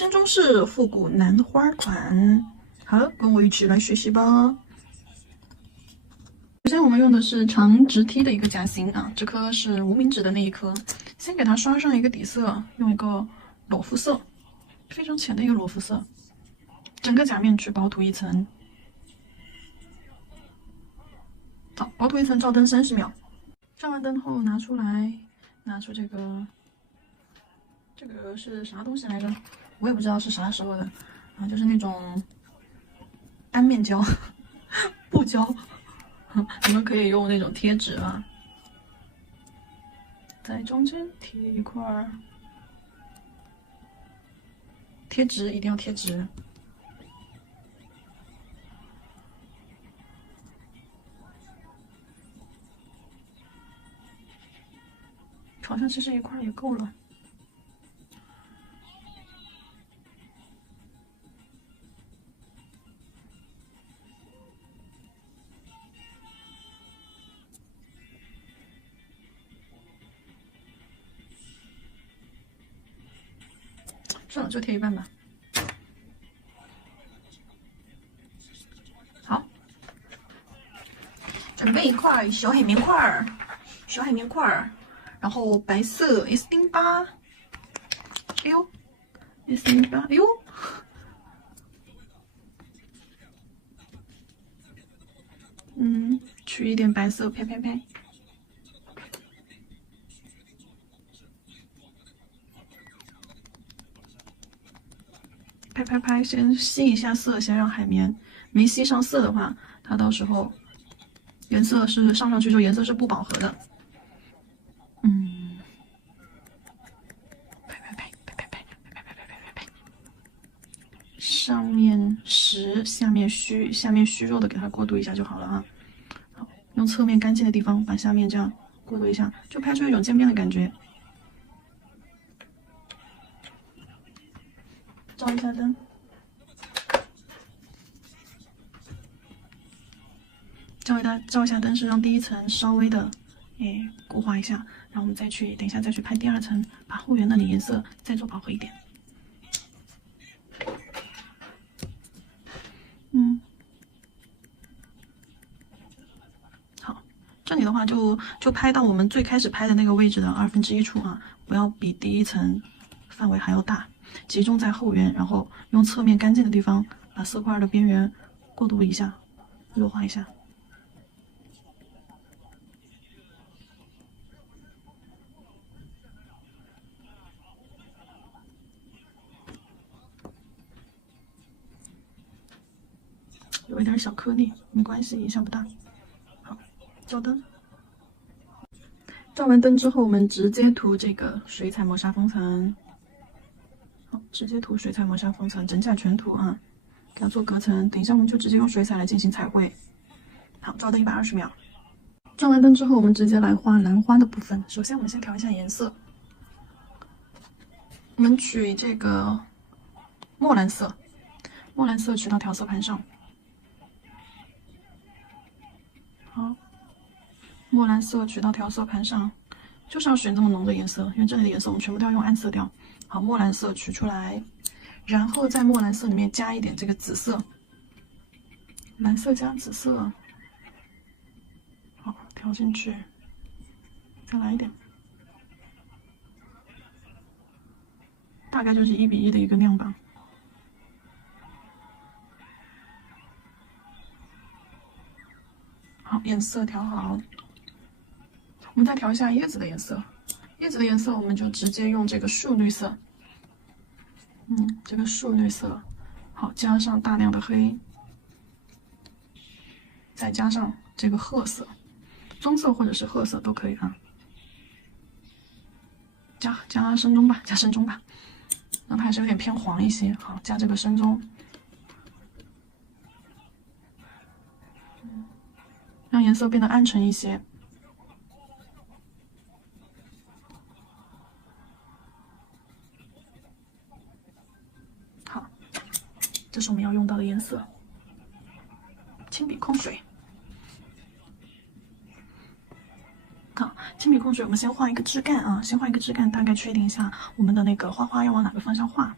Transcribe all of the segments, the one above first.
深中式复古兰花款。好，跟我一起来学习吧。首先我们用的是长直梯的一个夹心啊，这颗是无名指的那一颗，先给它刷上一个底色，用一个裸肤色，非常浅的一个裸肤色，整个夹面去薄涂一层。好，薄涂一层，照灯30秒。照完灯后拿出来，拿出这个是啥东西来着？我也不知道是啥时候的啊，就是那种单面胶、布胶，你们可以用那种贴纸啊，在中间贴一块贴纸，一定要贴纸。好像其实一块也够了。算了，就贴一半吧。好，准备一块小海绵块儿，然后白色 S08，哎呦 ，S08，哎呦，取一点白色，拍拍拍。拍拍拍，先吸一下色，先让海绵没吸上色的话，它到时候颜色是上去之后颜色是不饱和的。拍拍拍，拍拍拍，拍拍拍，拍拍拍，上面实，下面虚，下面虚弱的给它过渡一下就好了啊。好，用侧面干净的地方把下面这样过渡一下，就拍出一种渐变的感觉。照一下灯。照一下灯是让第一层稍微的固化一下，然后我们等一下再去拍第二层，把后缘那里颜色再做饱和一点。好，这里的话就拍到我们最开始拍的那个位置的1/2处啊，不要比第一层范围还要大，集中在后缘，然后用侧面干净的地方把色块的边缘过渡一下，弱化一下。有一点小颗粒，没关系，影响不大。好，照灯。照完灯之后，我们直接涂这个水彩磨砂封层。好，直接涂水彩磨砂封层，整甲全涂啊，给它做隔层。等一下我们就直接用水彩来进行彩绘。好，照灯120秒。照完灯之后，我们直接来画兰花的部分。首先，我们先调一下颜色。我们取这个墨蓝色，墨蓝色取到调色盘上。好，墨蓝色取到调色盘上，就是要选这么浓的颜色，因为这里的颜色我们全部都要用暗色调。好，墨蓝色取出来，然后在墨蓝色里面加一点这个紫色，蓝色加紫色，好，调进去，再来一点，大概就是1:1的一个量吧。好，颜色调好，我们再调一下叶子的颜色。叶子的颜色我们就直接用这个树绿色，这个树绿色，好，加上大量的黑，再加上这个褐色，棕色或者是褐色都可以啊。加深棕吧，加深棕吧，让它还是有点偏黄一些。好，加这个深棕，让颜色变得暗沉一些。好，这是我们要用到的颜色。铅笔控水。好，铅笔控水，我们先画一个枝干啊，大概确定一下我们的那个花花要往哪个方向画。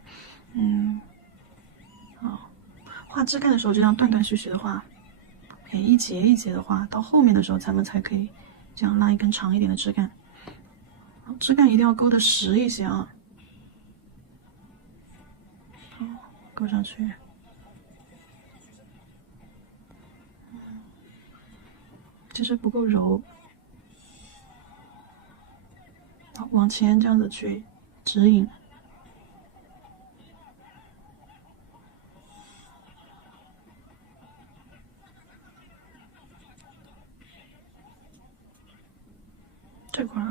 画枝干的时候就这样断断续续的画，一节一节的画，到后面的时候咱们才可以这样拉一根长一点的枝干。枝干一定要勾得实一些啊，好，勾上去。其实不够柔，好，往前这样子去指引。这块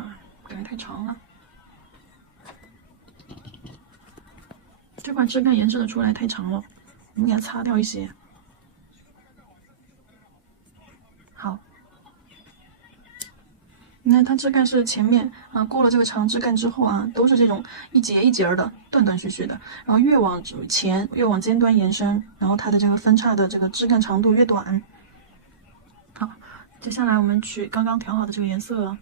感觉太长了，这块枝干延伸的出来太长了，我们给它擦掉一些。好，你看它枝干是前面过了这个长枝干之后都是这种一节一节的断断续续的，然后越往前越往尖端延伸，然后它的这个分叉的这个枝干长度越短。好，接下来我们取刚刚调好的这个颜色。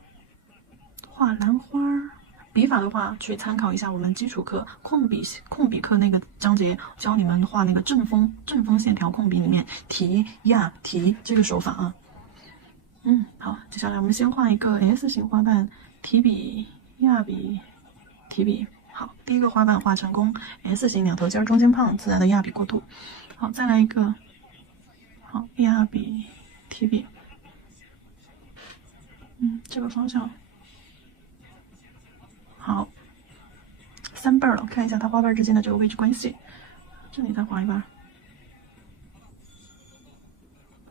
画兰花，笔法的话，去参考一下我们基础课控笔课那个章节，教你们画那个正风线条控笔里面提压提这个手法啊。好，接下来我们先画一个 S 型花瓣，提笔压笔提笔。好，第一个花瓣画成功 ，S 型两头尖中间胖，自然的压笔过渡。好，再来一个，好压笔提笔。这个方向。好，3瓣了，看一下它花瓣之间的这个位置关系。这里再画一瓣。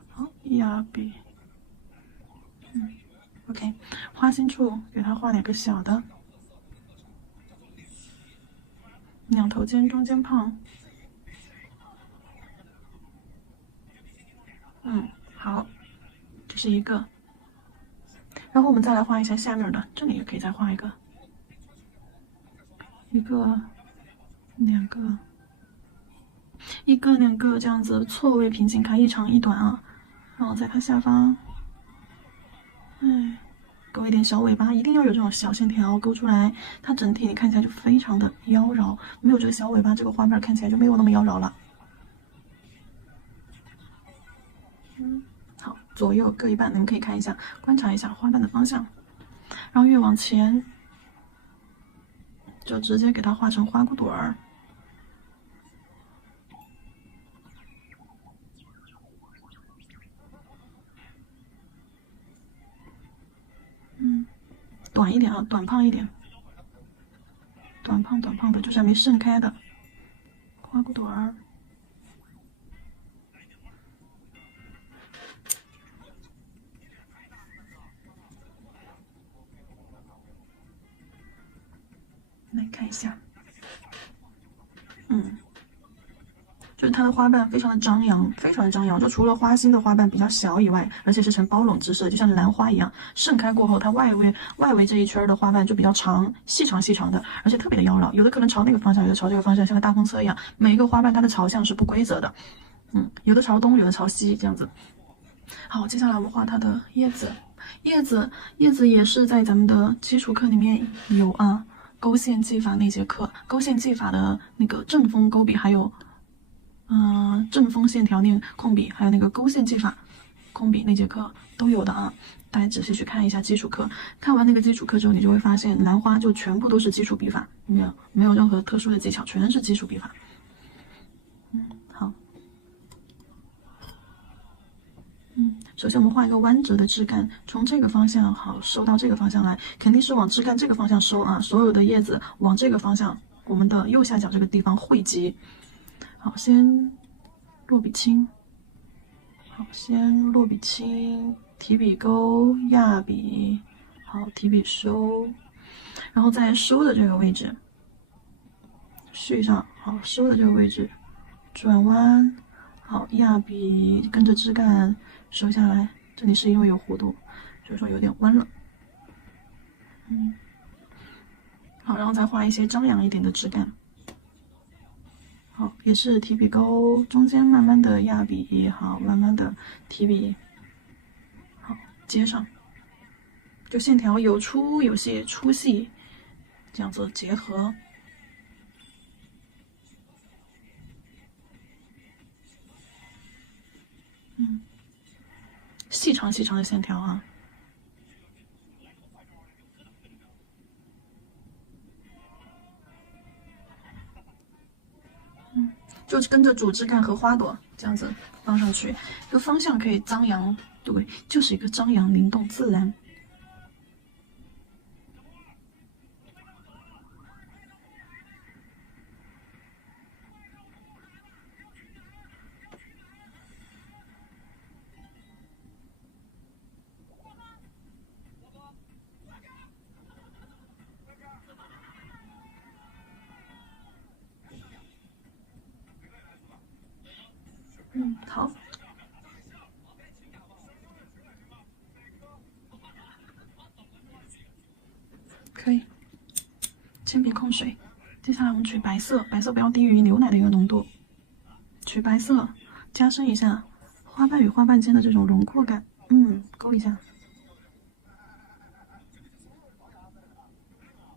好，压笔。OK， 花心处给它画2个小的，两头尖中间胖。好，这是一个。然后我们再来画一下下面的，这里也可以再画一个。1个、2个、1个、2个这样子错位平行开，一长一短啊。然后在它下方，勾一点小尾巴，一定要有这种小线条勾出来，它整体你看起来就非常的妖娆。没有这个小尾巴，这个花瓣看起来就没有那么妖娆了。好，左右各一半，你们可以看一下，观察一下花瓣的方向，然后越往前。就直接给它画成花骨朵儿。短一点啊，短胖一点，短胖的，就是还没盛开的花骨朵儿。来看一下，就是它的花瓣非常的张扬，非常的张扬。就除了花心的花瓣比较小以外，而且是呈包拢之势，就像兰花一样。盛开过后，它外围这一圈的花瓣就比较长，细长的，而且特别的妖娆。有的可能朝那个方向，有的朝这个方向，像个大风车一样。每一个花瓣它的朝向是不规则的，有的朝东，有的朝西，这样子。好，接下来我们画它的叶子。叶子也是在咱们的基础课里面有勾线技法那节课，勾线技法的那个正风勾笔，还有正风线条令控笔，还有那个勾线技法控笔那节课都有的啊。大家仔细去看一下基础课，看完那个基础课之后，你就会发现兰花就全部都是基础笔法，没有任何特殊的技巧，全是基础笔法。好。首先我们画一个弯折的枝干，从这个方向收到这个方向来，肯定是往枝干这个方向收啊。所有的叶子往这个方向，我们的右下角这个地方汇集。好，先落笔轻。好，先落笔轻，提笔勾，压笔，好，提笔收，然后在收的这个位置续上，好，收的这个位置转弯，好，压笔跟着枝干。收下来，这里是因为有弧度，所以说有点弯了。好，然后再画一些张扬一点的枝干。好，也是提笔勾，中间慢慢的压笔，好，慢慢的提笔，好，接上，就线条有粗有细，粗细这样子结合。细长细长的线条啊。就跟着主枝干和花朵这样子放上去，这个方向可以张扬，对，就是一个张扬、灵动、自然。好，可以。铅笔控水，接下来我们取白色，白色不要低于牛奶的一个浓度。取白色，加深一下花瓣与花瓣间的这种轮廓感。勾一下，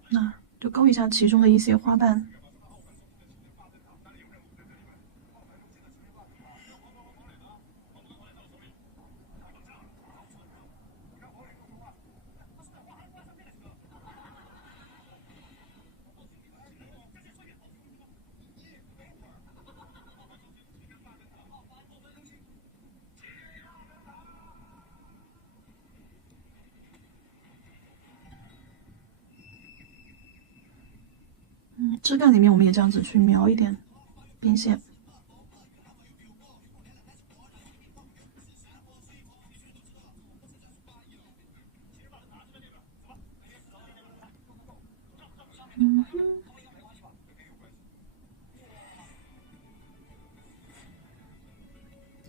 那就勾一下其中的一些花瓣。枝干里面我们也这样子去描一点边线。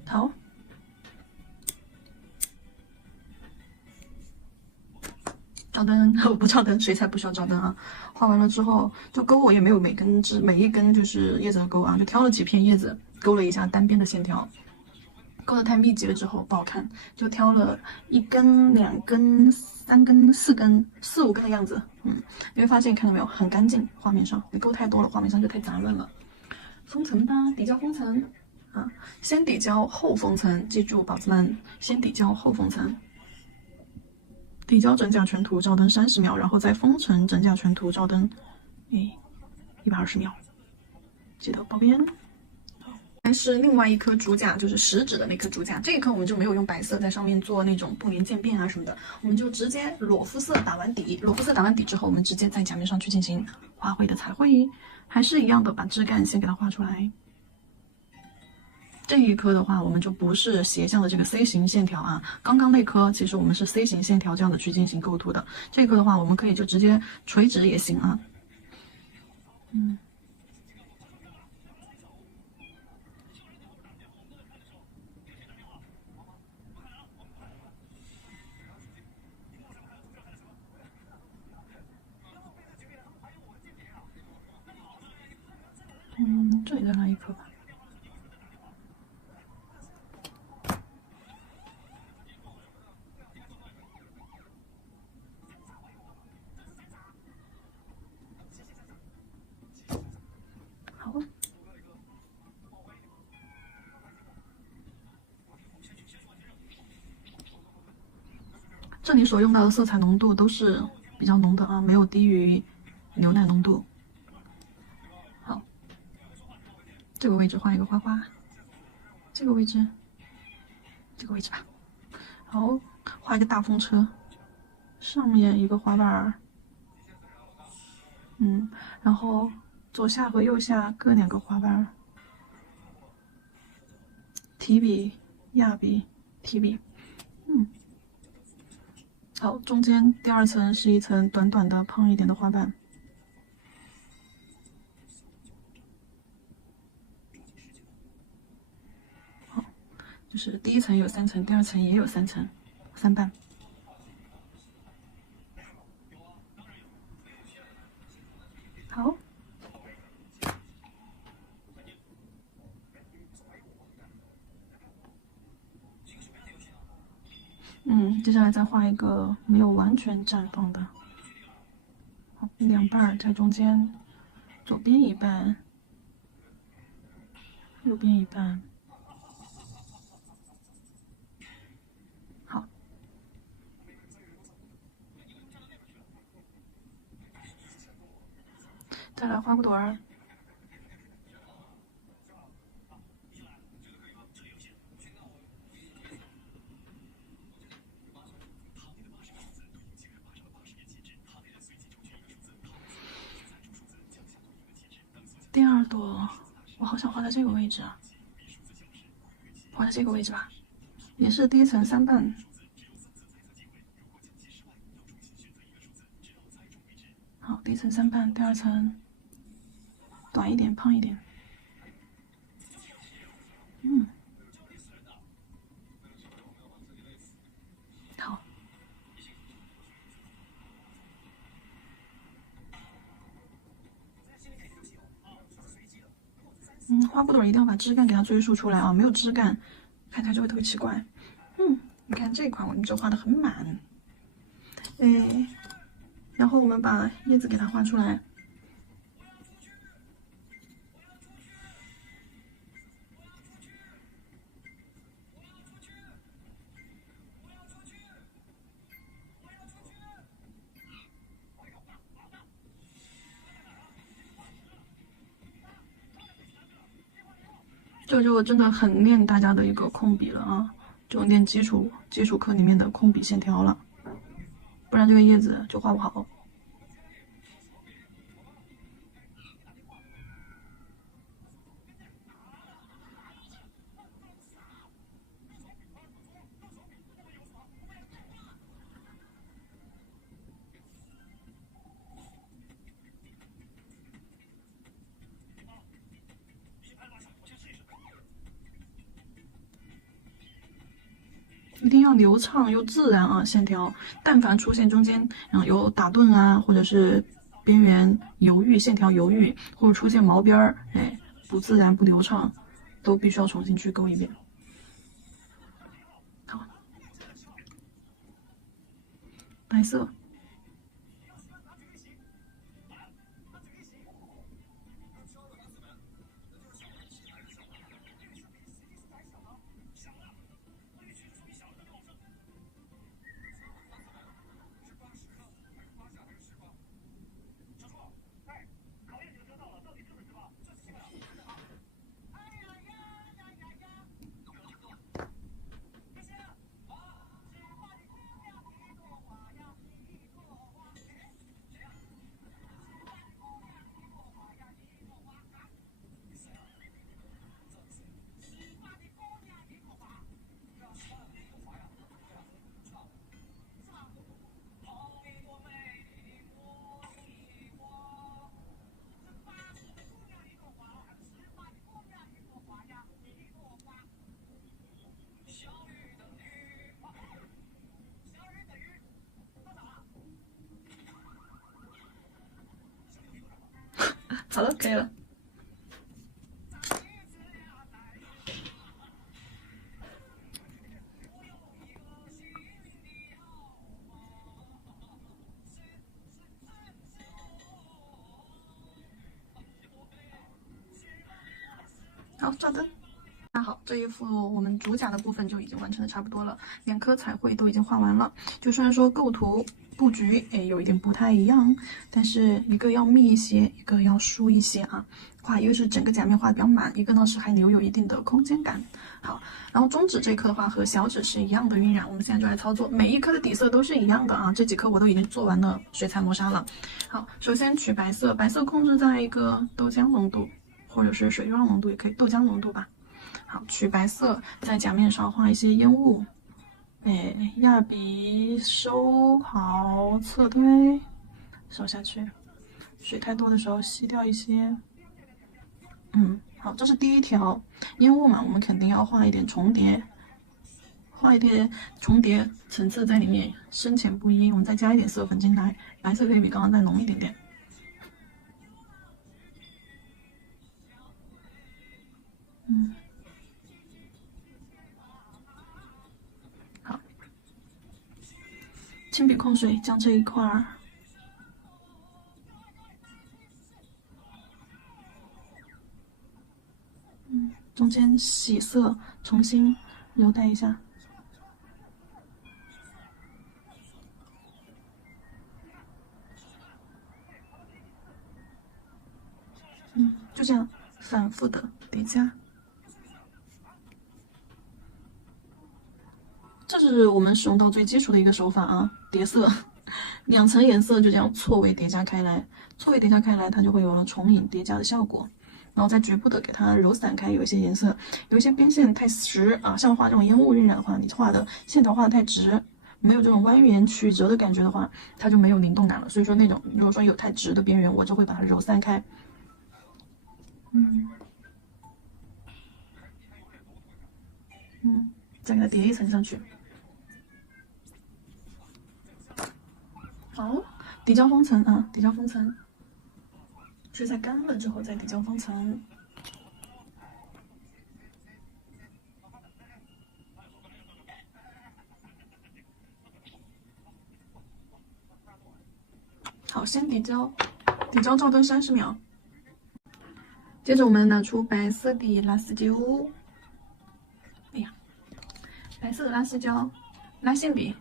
好。照灯，不照灯，谁才不需要照灯啊？画完了之后，就勾我也没有每一根就是叶子的勾啊，就挑了几片叶子勾了一下单边的线条，勾的太密集了之后不好看，就挑了1根、2根、3根、4根、4、5根的样子。你会发现看到没有，很干净，画面上你勾太多了，画面上就太杂乱了。封层吧，底胶封层啊，先底胶后封层，记住宝子们，先底胶后封层。底胶整甲全图照灯30秒，然后再封层整甲全图照灯，120秒，记得包边。还是另外一颗主甲，就是食指的那颗主甲，这一颗我们就没有用白色在上面做那种不连渐变啊什么的，我们就直接裸肤色打完底，裸肤色打完底之后，我们直接在甲面上去进行花卉的彩绘，还是一样的，把枝干先给它画出来。这一颗的话，我们就不是斜向的这个 C 型线条啊。刚刚那颗其实我们是 C 型线条这样的去进行构图的。这颗的话，我们可以就直接垂直也行啊。这里再来一颗吧。好。这里所用到的色彩浓度都是比较浓的啊，没有低于牛奶浓度。好，这个位置画一个花花，这个位置，这个位置吧。好，画一个大风车，上面一个花瓣儿，然后左下和右下各2个花瓣儿，提笔、压笔、提笔，好，中间第2层是一层短短的胖一点的花瓣。好，就是第1层有3层，第2层也有3层，3瓣。好。接下来再画一个没有完全绽放的，好，2瓣在中间，左边一半，右边一半。好想画在这个位置啊，画在这个位置吧，也是第一层3瓣。好，第一层3瓣，第二层短一点，胖一点。好。花布朵一定要把枝干给它追溯出来啊，没有枝干，看起来就会特别奇怪。你看这一块我们就画的很满，然后我们把叶子给它画出来。这就真的很练大家的一个控笔了啊，就练基础课里面的控笔线条了，不然这个叶子就画不好。一定要流畅又自然啊，线条，但凡出现中间有打顿啊，或者是边缘犹豫，线条犹豫，或者出现毛边儿，不自然不流畅，都必须要重新去勾一遍。好，白色。好了，可以了。好，照灯。那好，这一幅我们主甲的部分就已经完成的差不多了，2颗彩绘都已经画完了。就虽然说构图布局有一点不太一样，但是一个要密一些，一个要疏一些啊。一个是整个甲面画的比较满，一个呢是还留有一定的空间感。好，然后中指这颗的话和小指是一样的晕染，我们现在就来操作，每一颗的底色都是一样的啊。这几颗我都已经做完了水彩磨砂了。好，首先取白色，白色控制在一个豆浆浓度，或者是水状浓度也可以，豆浆浓度吧。好，取白色，在甲面上画一些烟雾，压笔收好，侧推，收下去。水太多的时候吸掉一些。好，这是第一条烟雾嘛，我们肯定要画一点重叠，层次在里面，深浅不一。我们再加一点色粉进来，白色可以比刚刚再浓一点点。好，轻笔控水，将这一块儿。中间洗色，重新揉带一下。就这样反复的叠加。这是我们使用到最基础的一个手法啊，叠色，2层颜色就这样错位叠加开来，它就会有了重影叠加的效果。然后再局部的给它揉散开，有一些颜色，有一些边线太实啊，像画这种烟雾晕染的话，你画的线条画的太直，没有这种蜿蜒曲折的感觉的话，它就没有灵动感了。所以说那种如果说有太直的边缘，我就会把它揉散开。再给它叠一层上去。好，底胶封层啊，底胶封层，水彩干了之后再底胶封层。好，先底胶，底胶照灯30秒。接着我们拿出白色的拉丝胶，哎呀，白色的拉丝胶，拉线笔，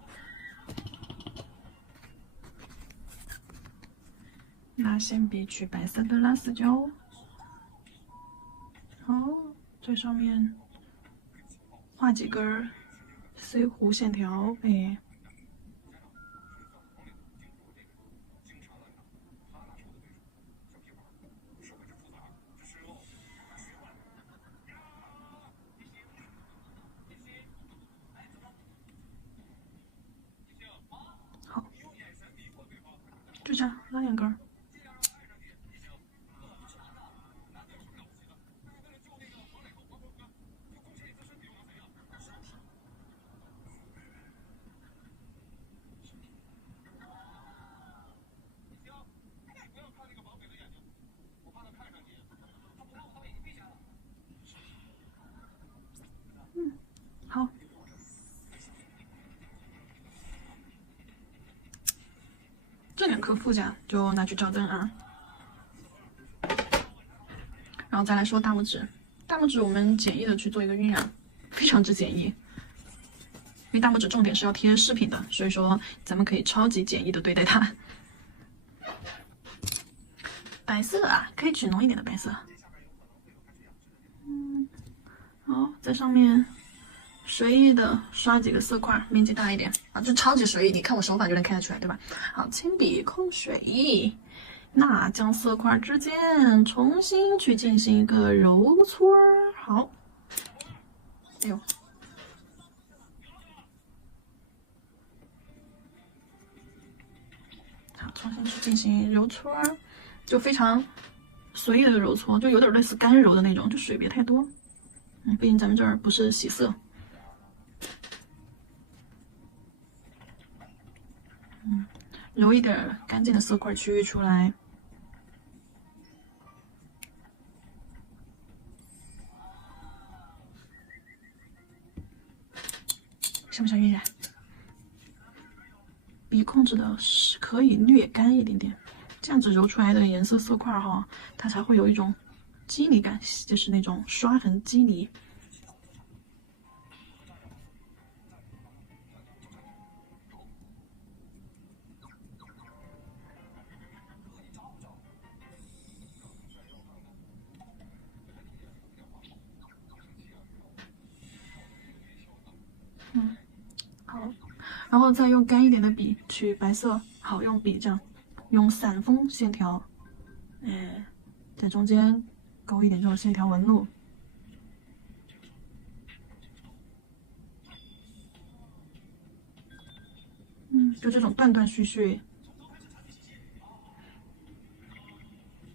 拿线笔取白色的拉丝胶。好，在上面画几根碎弧线条，哎。好，就这样拉2根。好，这2颗副甲就拿去照灯啊。然后再来说大拇指，大拇指我们简易的去做一个晕染，非常之简易。因为大拇指重点是要贴饰品的，所以说咱们可以超级简易的对待它。白色啊，可以取浓一点的白色。好，在上面随意的刷几个色块，面积大一点啊，就超级随意，你看我手法就能看得出来，对吧？好，轻笔控水，那将色块之间重新去进行一个揉搓。好，哎呦，好，重新去进行揉搓，就非常随意的揉搓，就有点类似干揉的那种，就水别太多。毕竟咱们这儿不是洗色。揉一点干净的色块区域出来。像不像晕染？笔控制的是可以略干一点点，这样子揉出来的颜色色块哈，它才会有一种肌理感，就是那种刷痕肌理。好，然后再用干一点的笔取白色，好，用笔这样，用散锋线条，在中间勾一点这种线条纹路。就这种断断续续，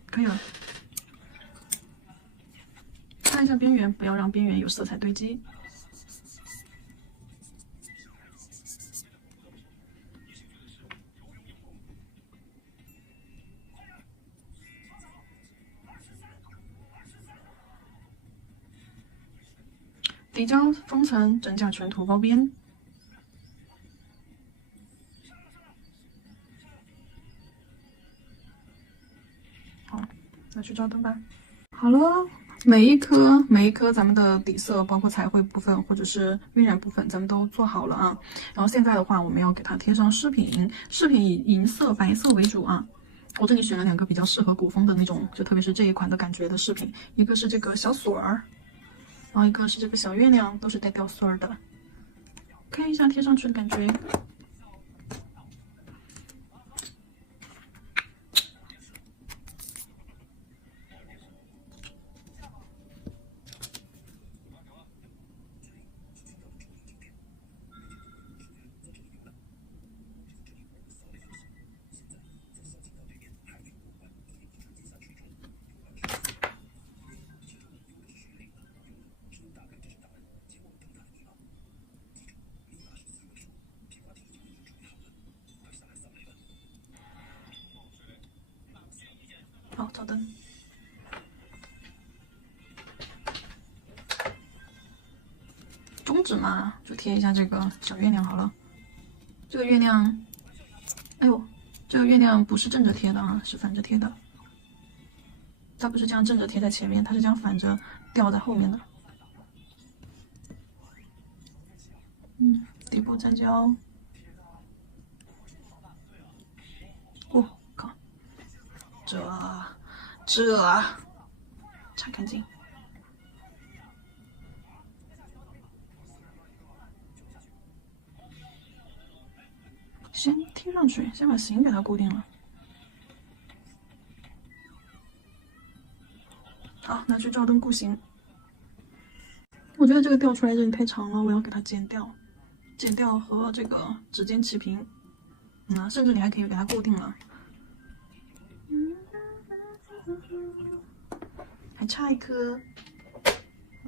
可以了。看一下边缘，不要让边缘有色彩堆积。底胶封层，真假全涂包边。好，拿去照灯吧。好了，每一颗咱们的底色，包括彩绘部分或者是晕染部分，咱们都做好了啊。然后现在的话，我们要给它贴上饰品，饰品以银色、白色为主啊。我这里选了2个比较适合古风的那种，就特别是这一款的感觉的饰品，一个是这个小锁儿，然后一个是这个小月亮，都是带吊穗儿的。看一下贴上去的感觉。好，照灯。中指嘛，就贴一下这个小月亮好了。这个月亮，哎呦，这个月亮不是正着贴的啊，是反着贴的。它不是这样正着贴在前面，它是这样反着吊在后面的。底部再浇。我靠，这擦干净。先贴上去，先把形给它固定了。好，拿去照灯固形。我觉得这个吊出来有点太长了，我要给它剪掉，剪掉和这个指尖齐平。甚至你还可以给它固定了。还差一颗。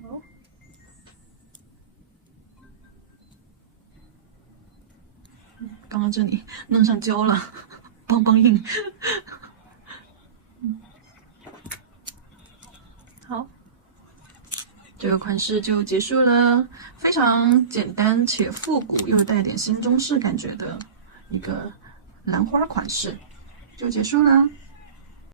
好。刚刚这里弄上胶了，邦邦硬。好，这个款式就结束了，非常简单且复古，又带点新中式感觉的一个兰花款式，就结束了。